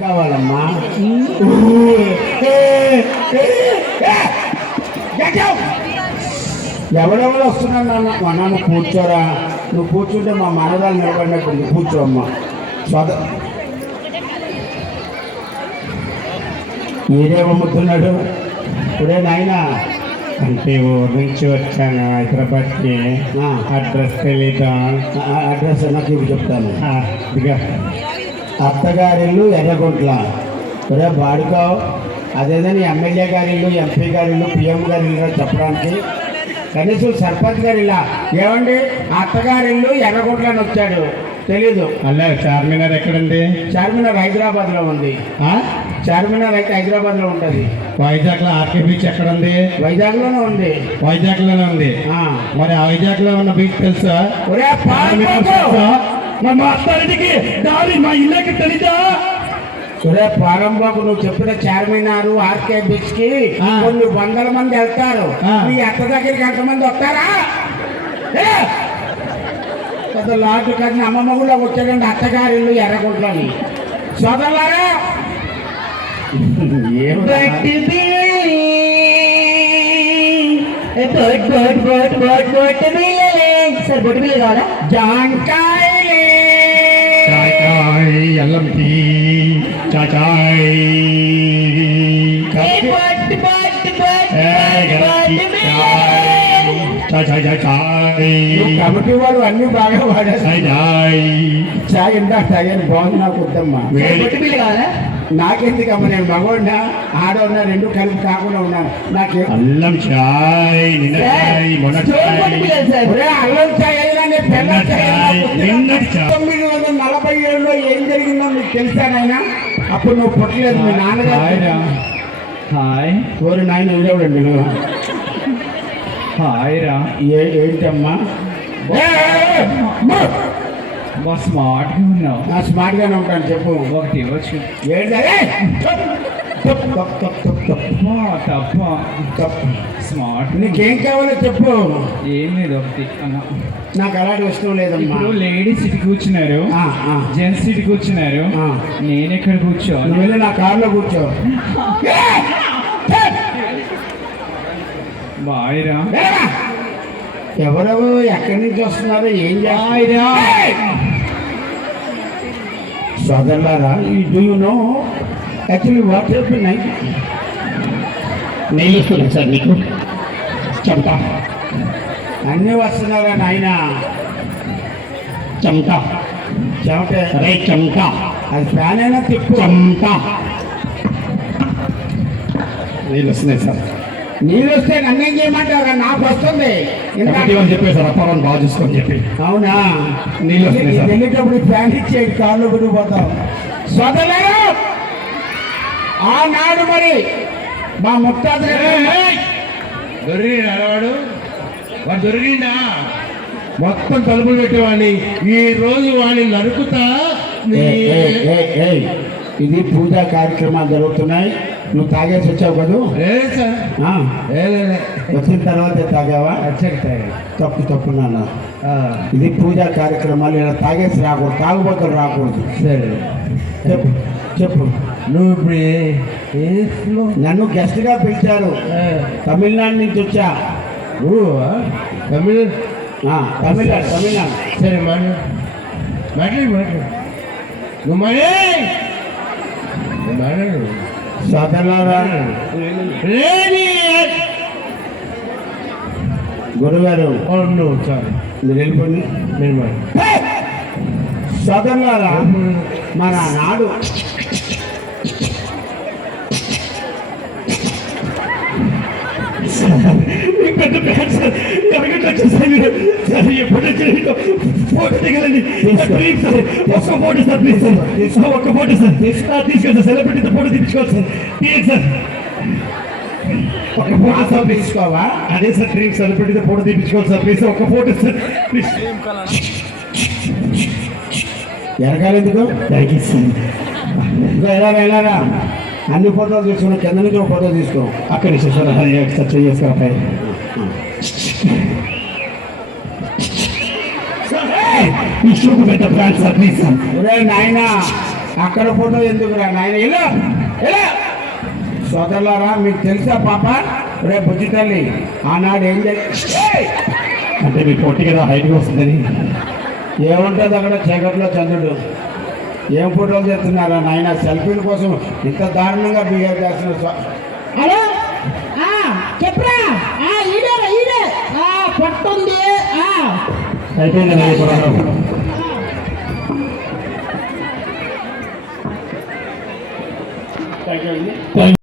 కావాలమ్మా. ఎవరెవరు వస్తున్నారు నాన్న? మా నాన్న కూర్చోరా. నువ్వు కూర్చుంటే మా మనదాలు నిలబడినట్టుంది కూర్చో అమ్మా స్వద మీరేమమ్ముతున్నాడు ఇప్పుడే నాయనా. అంటే ఊరు నుంచి వచ్చాను హైదరాబాద్కి. ఆ. అడ్రస్ తెలీదా? ఆ అడ్రస్ నాకు చెప్తాను. ఇదిగో. అత్తగారిల్లు ఎర్రగొంట్ల. ఒరే బాడుకావు అదేదని ఎమ్మెల్యే గారి ఇల్లు ఎంపీ గారి ఇల్లు పిఎం గారి ఇల్లు చెప్పడానికి. కనీసం సర్పంచ్ గారి ఇలా ఏమండి? అత్తగారి ఇల్లు ఎర్రగొంట్లని వచ్చాడు. తెలీదు. అలా చార్మినార్ ఎక్కడుంది చార్మినార్ హైదరాబాద్లో ఉంది. ఆ? చార్మినార్ అయితే హైదరాబాద్లో ఉంటుంది. వైజాగ్లో ఆర్కే బీచ్ వైజాగ్లోనే ఉంది. వైజాగ్లోనే ఉంది. ఆ. మరి ఆ వైజాగ్లో ఉన్న బీచ్ తెలుసా? మా అత్తారింటికి దారి మా ఇల్లకి తెలీదా ఒరే పారంబాబు నువ్వు చెప్పిన చార్మినార్ ఆర్కే బీచ్కి. కొన్ని వందల మంది వెళ్తారు. మీ అత్త దగ్గరికి ఎంతమంది వస్తారా! పెద్ద లాటు కదిన అమ్మమ్మ కూడా వచ్చాడండి అత్తగారి ఇల్లు ఎర్రగుంట్లని సోదరులారా ఏం చాయ్. అల్లం టీ చాయ్ కమిటీ వాడు అన్ని బాగా వాడేస్తా చాయ్ చాయ్. చాయ్ ఇందా తాగాను బాగుంది నాకు వద్దమ్మా. నాకెందుకమ్మ నేను మగవాడినా ఆడవున్నా రెండు కలిపి కాకుండా ఉన్నాను. నాకే అల్లం చాయ్ అల్లం చాయ్ నిన్న చాయ్. తొమ్మిది వందల ఏం జరిగిందో నీకు తెలుసా నాయనా? అప్పుడు నువ్వు పుట్టలేదు మీ నాన్నగారు హాయ్ ఓరి నాయన ఉండేవాడండి నువ్వు హాయ్ రా. ఏ ఏంటమ్మా? ఏ, ఏ, ఏ, బా స్మార్ట్గా ఉన్నావు. నా స్మార్ట్ గానే ఉంటాను చెప్పు. ఒకటి వచ్చు ఏంటి స్మార్ట్ నీకేం కావాలో చెప్పు. ఏం లేదు ఒకటి. అన్న. నాకు అలాంటి ఇష్టం లేదమ్మా. ఇప్పుడు లేడీస్ ఇటు కూర్చున్నారు. ఆ, ఆ. జెంట్స్ ఇటు కూర్చున్నారు. నేను ఎక్కడ నువ్వు వెళ్ళి నా కారులో కూర్చో. బాయ్ రా వెళ్ళరా. ఎవరెవరు ఎక్కడి నుంచి వస్తున్నారో? ఏం బాయ్ రా సోదరులారా ఈ do you know actually what happy night నేను వస్తున్నాను సార్ నీకు చెమట అన్నీ వస్తున్నారా నాయన. చెమట చెమట రే చెమట అది ఫ్యాన్ అయినా తిప్పు. చెమట నీళ్ళు వస్తున్నాయి సార్ నీళ్ళు వస్తే నన్నేం చేయమంటారా నాకు వస్తుంది. వాళ్ళు చెప్పారు సార్ అప్పారావు బాగా చూసుకొని చెప్పి. అవునా? నీళ్ళు వస్తున్నాయి సార్. వెళ్ళేటప్పుడు ఫ్యాన్ ఇచ్చేది కార్లో కూడా పోతాం సోదరులారా ఆనాడు మరి మా ముత్తాత దొరికిండా వాడు? దొరికిండా మొత్తం తలుపులు పెట్టేవాడిని. ఈ రోజు వాడిని నరుకుతా. ఇది పూజా కార్యక్రమాలు జరుగుతున్నాయి. నువ్వు తాగేసి వచ్చావు కదూ? లేదు సార్. వచ్చిన తర్వాతే తాగావా. తప్పు తప్పు నాన్న. ఇది పూజా కార్యక్రమాలు. ఇలా తాగేసి రాకూడదు తాగుబోతులు రాకూడదు. సరే. చెప్పు చెప్పు. నువ్వు ఇప్పుడు? నన్ను గెస్ట్గా పిలిచారు. తమిళనాడు నుంచి వచ్చా. నువ్వా? తమిళ? తమిళనాడు తమిళనాడు. సరే మాట్లాడు మాట్లాడు మాట్లాడు నువ్వు మాట్లాడు మాట్లాడు రేడి గురుగారు. చాలు మీరు వెళ్ళిపోండి. మాట్లాడు సోదరులారా మన నాడు. పెద్ద మీరు సార్ ఎప్పుడు వచ్చారు ఫోటో దిగలండి ప్లీజ్ సార్ ఒక్క ఫోటో సార్ ప్లీజ్ సార్ ఒక్క ఫోటో సార్ తీసుకెళ్ళి సార్ సెలబ్రిటీతో ఫోటో తీసుకోవాలి సార్ ప్లీజ్ సార్ ఒక ఫోటో సార్ తీసుకోవా అదే సార్ డ్రీమ్ సెలబ్రిటీతో ఫోటో తీపించుకోవాలి సార్ ప్లీజ్ ఒక ఫోటో సార్ ప్లీజ్ ఎరగాలి ఎందుకు థ్యాంక్ ఇంకా ఎలా వెళ్ళారా అన్ని ఫోటోలు తీసుకుని కింద నుంచి ఒక ఫోటో తీసుకో. అక్కడి సార్ సార్ చేస్తారు అబ్బాయి ఈ షూట్ పెట్ట ప్లాన్ సార్ ప్లీజ్ సార్. ఒరే నాయనా అక్కడ ఫోటో ఎందుకురా నాయన? ఇలా ఇలా సోదరులారా మీకు తెలుసా పాప? రేపు బుజ్జి తల్లి ఆనాడు ఏం అంటే మీ పొట్టి కదా హైట్గా వస్తుందని. ఏముంటుంది అక్కడ చీకట్లో చంద్రుడు? ఏం ఫోటోలు చేస్తున్నారా ఆయన సెల్ఫీల కోసం ఇంత దారుణంగా బిహేవ్ చేస్తున్నారు హలో? చెప్పరా? ఈడే పట్టుంది.